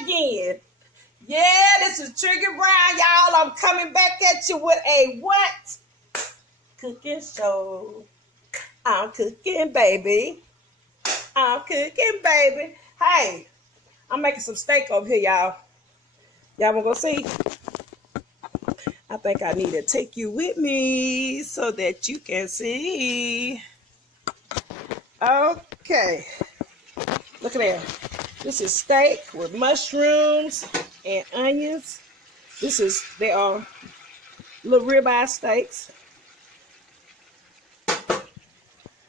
again. Yeah, this is Triggy Brown, y'all. I'm coming back at you with a what? Cooking show. I'm cooking, baby. I'm cooking, baby. Hey, I'm making some steak over here, y'all. Y'all wanna go see? I think I need to take you with me so that you can see. Okay. Look at that. This is steak with mushrooms and onions. They are little ribeye steaks.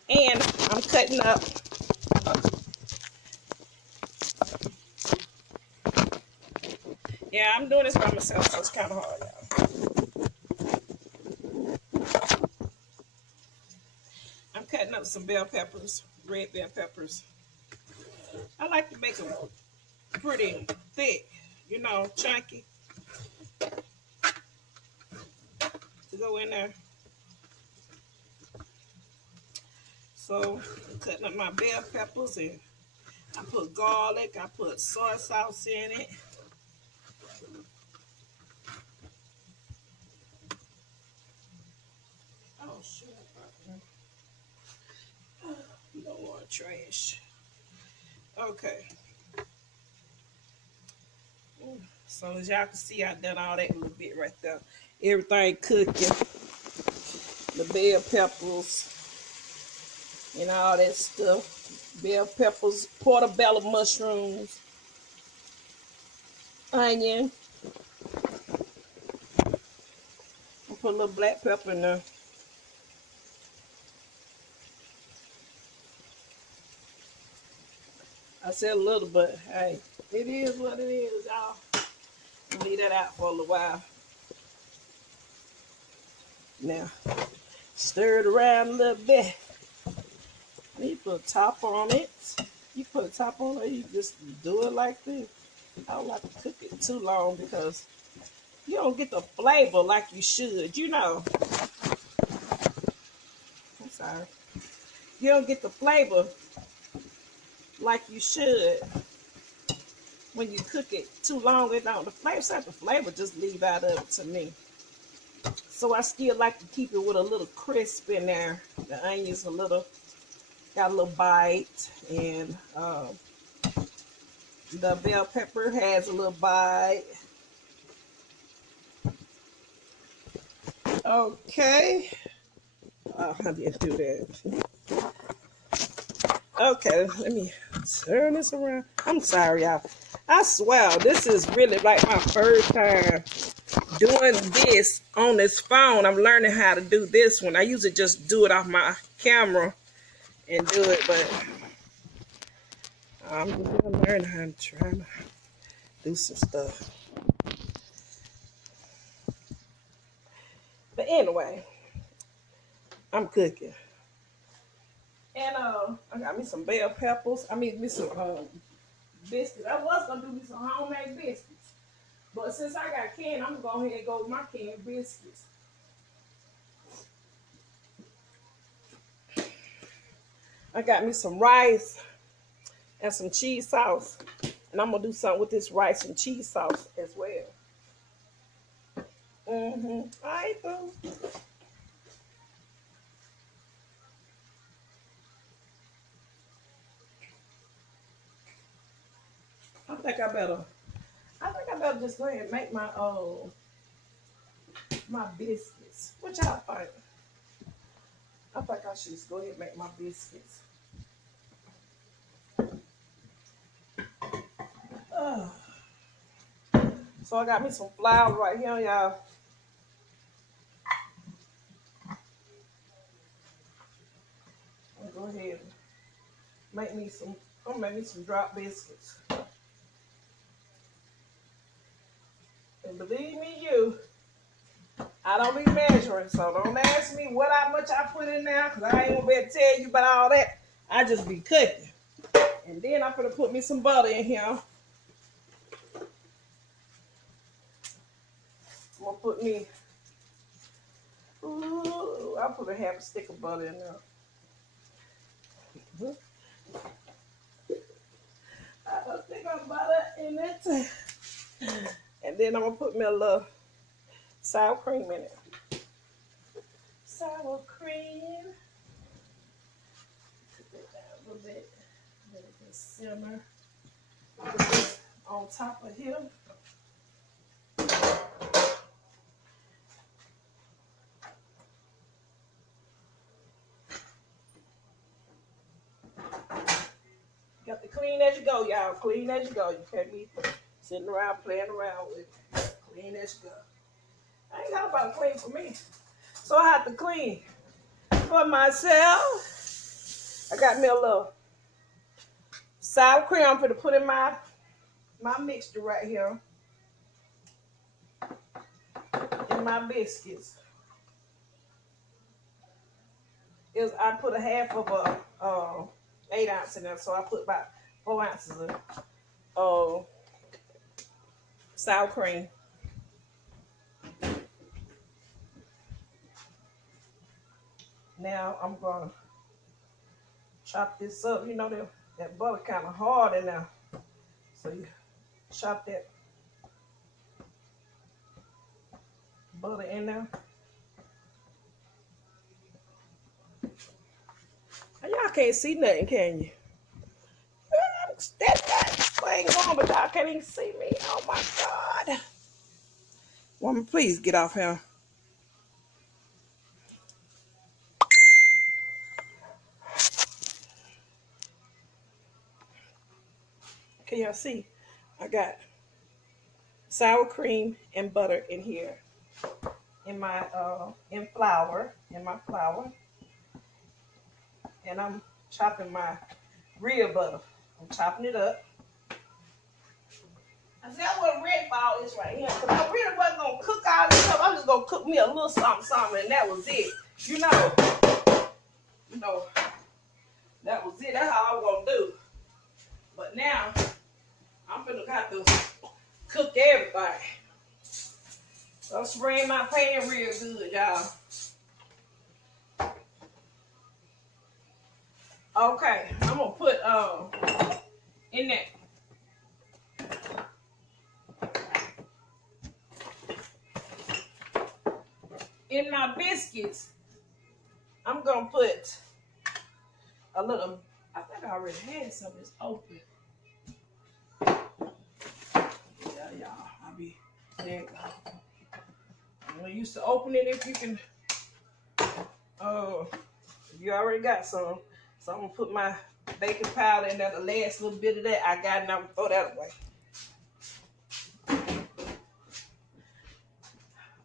And I'm cutting up yeah, I'm doing this by myself, so it's kind of hard, y'all. I'm cutting up some bell peppers, red bell peppers. I like to make them pretty thick, chunky to go in there. So I'm cutting up my bell peppers, and I put garlic, I put soy sauce in it. Oh, shit. You don't want trash. Okay. So as y'all can see, I done all that little bit right there. Everything cooking. The bell peppers and all that stuff. Bell peppers, portobello mushrooms, onion. I put a little black pepper in there. I said a little, but hey, it is what it is, y'all. Leave that out for a little while. Now, stir it around a little bit. You put a top on it. You put a top on it, you just do it like this. I don't like to cook it too long because you don't get the flavor like you should, I'm sorry. You don't get the flavor like you should when you cook it too long. The flavor just leave out of it to me. So I still like to keep it with a little crisp in there. The onions got a little bite, and the bell pepper has a little bite. Okay. I didn't do that. Okay, let me turn this around. I'm sorry, y'all. I swear, this is really like my first time doing this on this phone. I'm learning how to do this one. I usually just do it off my camera and do it, but I'm just gonna learn how to try to do some stuff. But anyway, I'm cooking. And I got me some bell peppers. I mean, me some biscuits. I was gonna do me some homemade biscuits, but since I got canned, I'm gonna go ahead and go with my canned biscuits. I got me some rice and some cheese sauce, and I'm gonna do something with this rice and cheese sauce as well. All right, boo. I think I better. I think I better just go ahead and make my biscuits. What y'all think? I think I should just go ahead and make my biscuits. Uh, so I got me some flour right here, y'all. I'll go ahead and make me some. I'm gonna make me some drop biscuits. And believe me, I don't be measuring, so don't ask me how much I put in there, because I ain't gonna be able to tell you about all that. I just be cooking. And then I'm gonna put me some butter in here. I'm gonna put me, I'll put a half a stick of butter in there. I don't think I'm butter. in it. And then I'm gonna put me a little sour cream in it. Sour cream. Put that down a little bit. Let it just simmer. Put this on top of here. Got to clean as you go, y'all. Clean as you go. You can't be sitting around playing around with it. Clean as you go. I ain't got nobody clean for me. So I have to clean for myself. I got me a little sour cream I'm going to put in my mixture right here. In my biscuits. I put a half of a 8 ounce in there, so I put about 4 ounces of sour cream. Now I'm gonna chop this up. You know that butter kind of hard in there, so you chop that butter in there. Y'all can't see nothing, can you? That thing on, but y'all can't even see me. Oh my God. Woman, please get off here. Can y'all see? I got sour cream and butter in here. In my flour. And I'm chopping my real butter. I'm chopping it up. I see I want to red ball this right here, because I really wasn't going to cook all this stuff. I was just going to cook me a little something, and that was it. You know, that was it. That's all I was going to do. But now, I'm going to have to cook everything. So I'm spraying my pan real good, y'all. Okay, I'm going to put in that. In my biscuits, I'm going to put a little, I think I already had some of this open. Yeah, y'all, there you go. I'm used to open it if you can, if you already got some. So I'm going to put my baking powder in there, the last little bit of that I got, and I'm going to throw that away.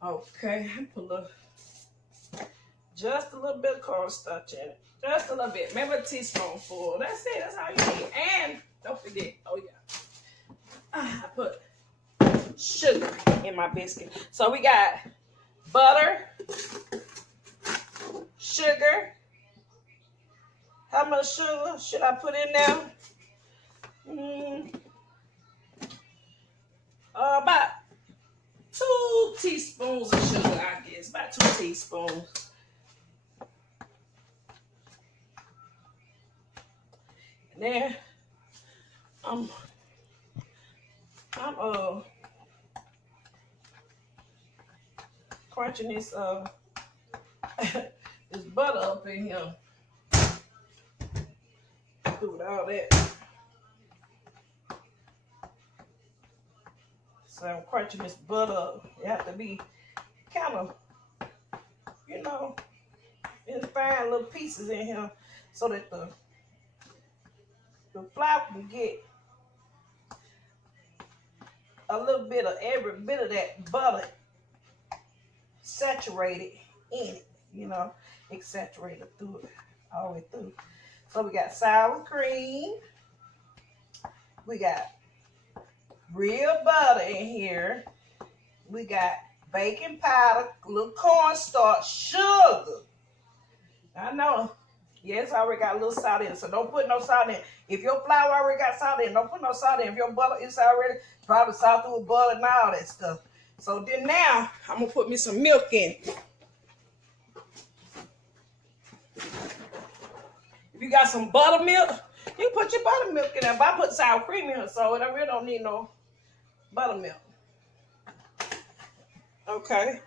Okay, put just a little bit of cornstarch in it. Just a little bit, maybe a teaspoonful. That's it, that's all you need. And don't forget, oh yeah, I put sugar in my biscuit. So we got butter, sugar. How much sugar should I put in there? About 2 teaspoons of sugar, I guess. About 2 teaspoons. And then I'm crunching this this butter up in here. Do with all that. So I'm crunching this butter up. It have to be kind of, you know, in fine little pieces in here, so that the flour can get a little bit of every bit of that butter saturated in it, you know, it's saturated through it, all the way through. So we got sour cream, we got real butter in here, we got baking powder, a little cornstarch, sugar. I know, yes, I already got a little salt in it, so don't put no salt in. If your flour already got salt in, don't put no salt in. If your butter is already probably salt through butter and all that stuff. So then now, I'm going to put me some milk in. If you got some buttermilk, You put your buttermilk in there, but I put sour cream in here, so I really don't need no buttermilk. Okay.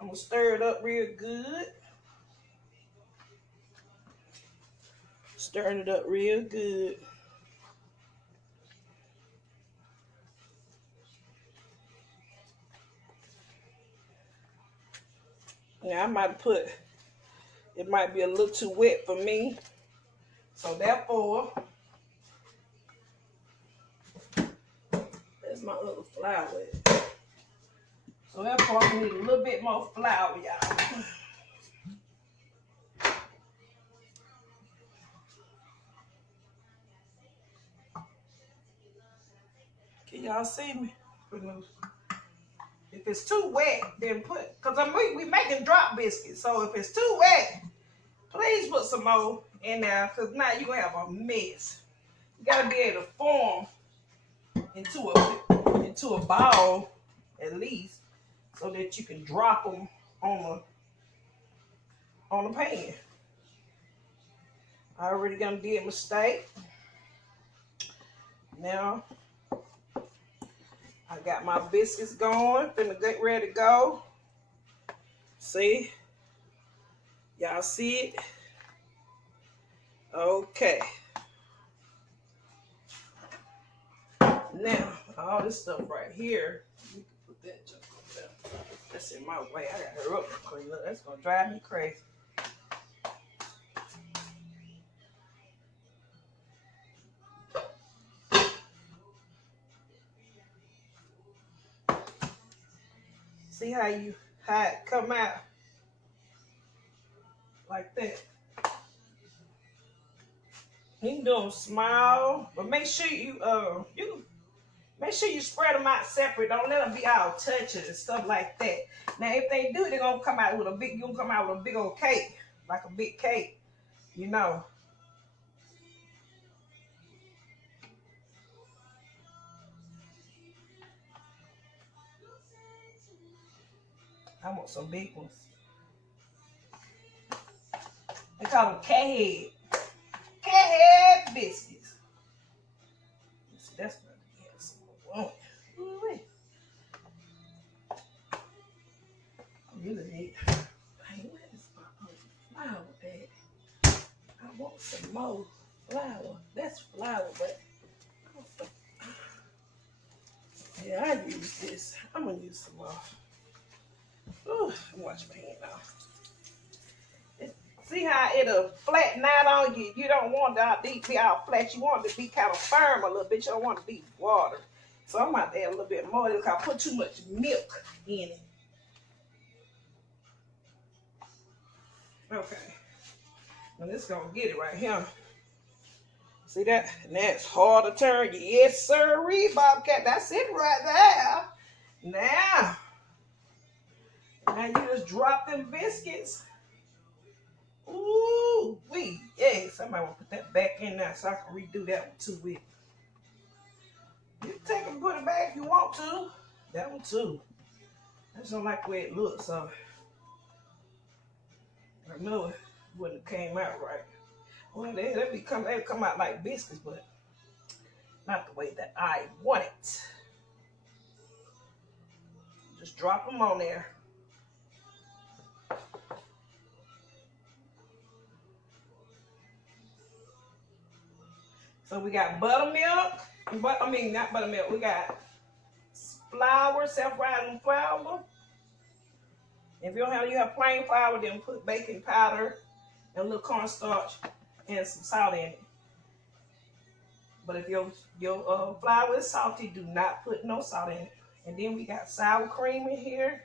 I'm gonna stir it up real good. Stirring it up real good. Now I might put, it might be a little too wet for me. So therefore, that's my other flour. So therefore, I need a little bit more flour, y'all. Can y'all see me? If it's too wet, then put, because we making drop biscuits. So if it's too wet, please put some more in there, because now you're going to have a mess. You got to be able to form into a ball, at least, so that you can drop them on the pan. I already done did a mistake. Now, I got my biscuits going, finna get ready to go. See? Y'all see it? Okay. Now, all this stuff right here, you can put that junk over there. That's in my way. I gotta hurry up and clean up. That's gonna drive me crazy. See how it come out like that. You can do them small, but make sure you make sure you spread them out separate. Don't let them be all touching and stuff like that. Now, if they do, they're gonna come out with a big. You gonna come out with a big old cake, like a big cake, you know. I want some big ones. They call them cat head biscuits. See, that's what we have some more. I really need. Hey, where is my flour at? I want some more flour. That's flour, but yeah, I use this. I'm gonna use some more. Ooh, wash my hand off. See how it'll flatten out on you? You don't want it to be all flat. You want it to be kind of firm a little bit. You don't want it to be water. So I'm about to add a little bit more because I put too much milk in it. Okay. And it's going to get it right here. See that? And that's hard to turn. Yes, sir, Bobcat. That's it right there. Now you just drop them biscuits. Ooh, yeah. Somebody want to put that back in there so I can redo that one too with. You take and put it back if you want to. That one too. I just don't like the way it looks, so I know it wouldn't have came out right. Well, they come out like biscuits, but not the way that I want it. Just drop them on there. So we got buttermilk, not buttermilk. We got flour, self-rising flour. If you have plain flour, then put baking powder and a little cornstarch and some salt in it. But if your flour is salty, do not put no salt in it. And then we got sour cream in here.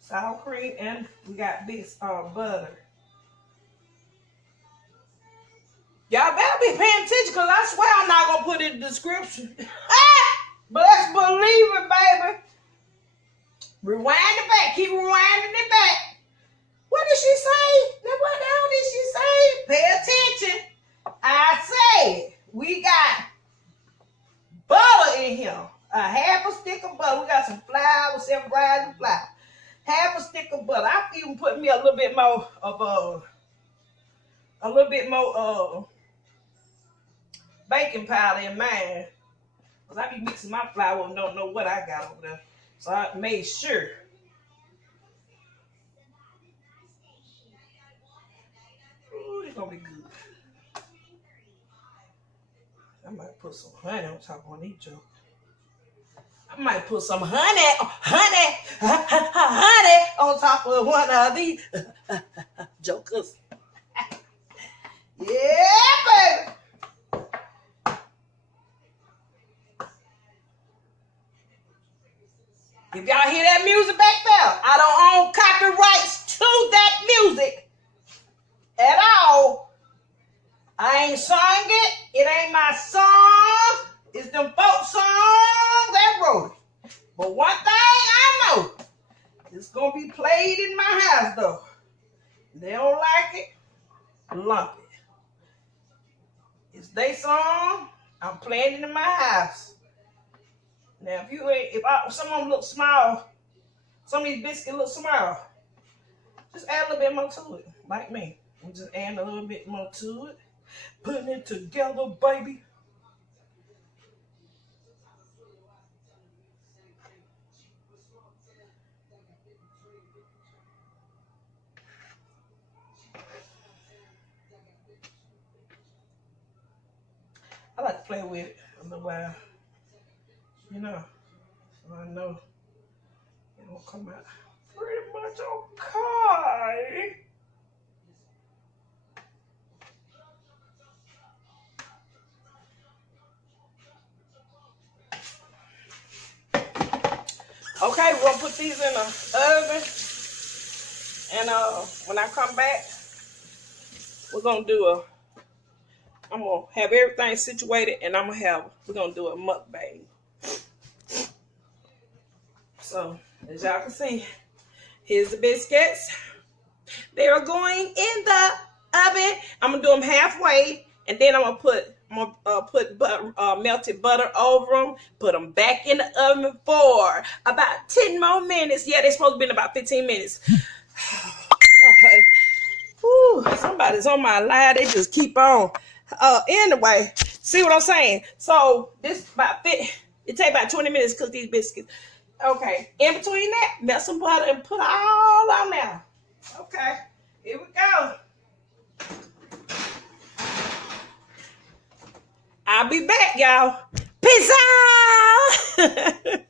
Sour cream, and we got this butter. Y'all better be paying attention because I swear I'm not going to put it in the description. But let's believe it, baby. Rewind it back. Keep rewinding it back. What did she say? Now, what the hell did she say? Pay attention. I said we got butter in here. A half a stick of butter. We got some flour, some rising flour. Half a stick of butter. I even put me a little bit more of a little bit more baking powder in mine. Because I be mixing my flour and don't know what I got over there. So I made sure. Ooh, it's gonna be good. I might put some honey on top of these jokes. I might put some honey on top of one of these jokers. Yeah, baby. If y'all hear that music back there, I don't own copyrights to that music at all. I ain't sung it. It ain't my song. It's them folk songs that wrote it. But one thing I know, it's going to be played in my house, though. They don't like it, lump it. It's their song. I'm playing it in my house. Now, if some of them look small, some of these biscuits look small, just add a little bit more to it, like me. I'm just adding a little bit more to it. Putting it together, baby. I like to play with it a little while, you know, so I know it will come out pretty much okay. Okay, we're gonna put these in the oven, and when I come back, I'm gonna have everything situated, and we're gonna do a mukbang. So, as y'all can see, here's the biscuits. They are going in the oven. I'm gonna do them halfway, and then I'm gonna put butter, melted butter over them. Put them back in the oven for about 10 more minutes. Yeah, they're supposed to be in about 15 minutes. Lord. Whew, somebody's on my line. They just keep on. Anyway, see what I'm saying? So this it take about 20 minutes to cook these biscuits. Okay, in between that, melt some butter and put all on there. Okay, here we go. I'll be back, y'all. Peace out.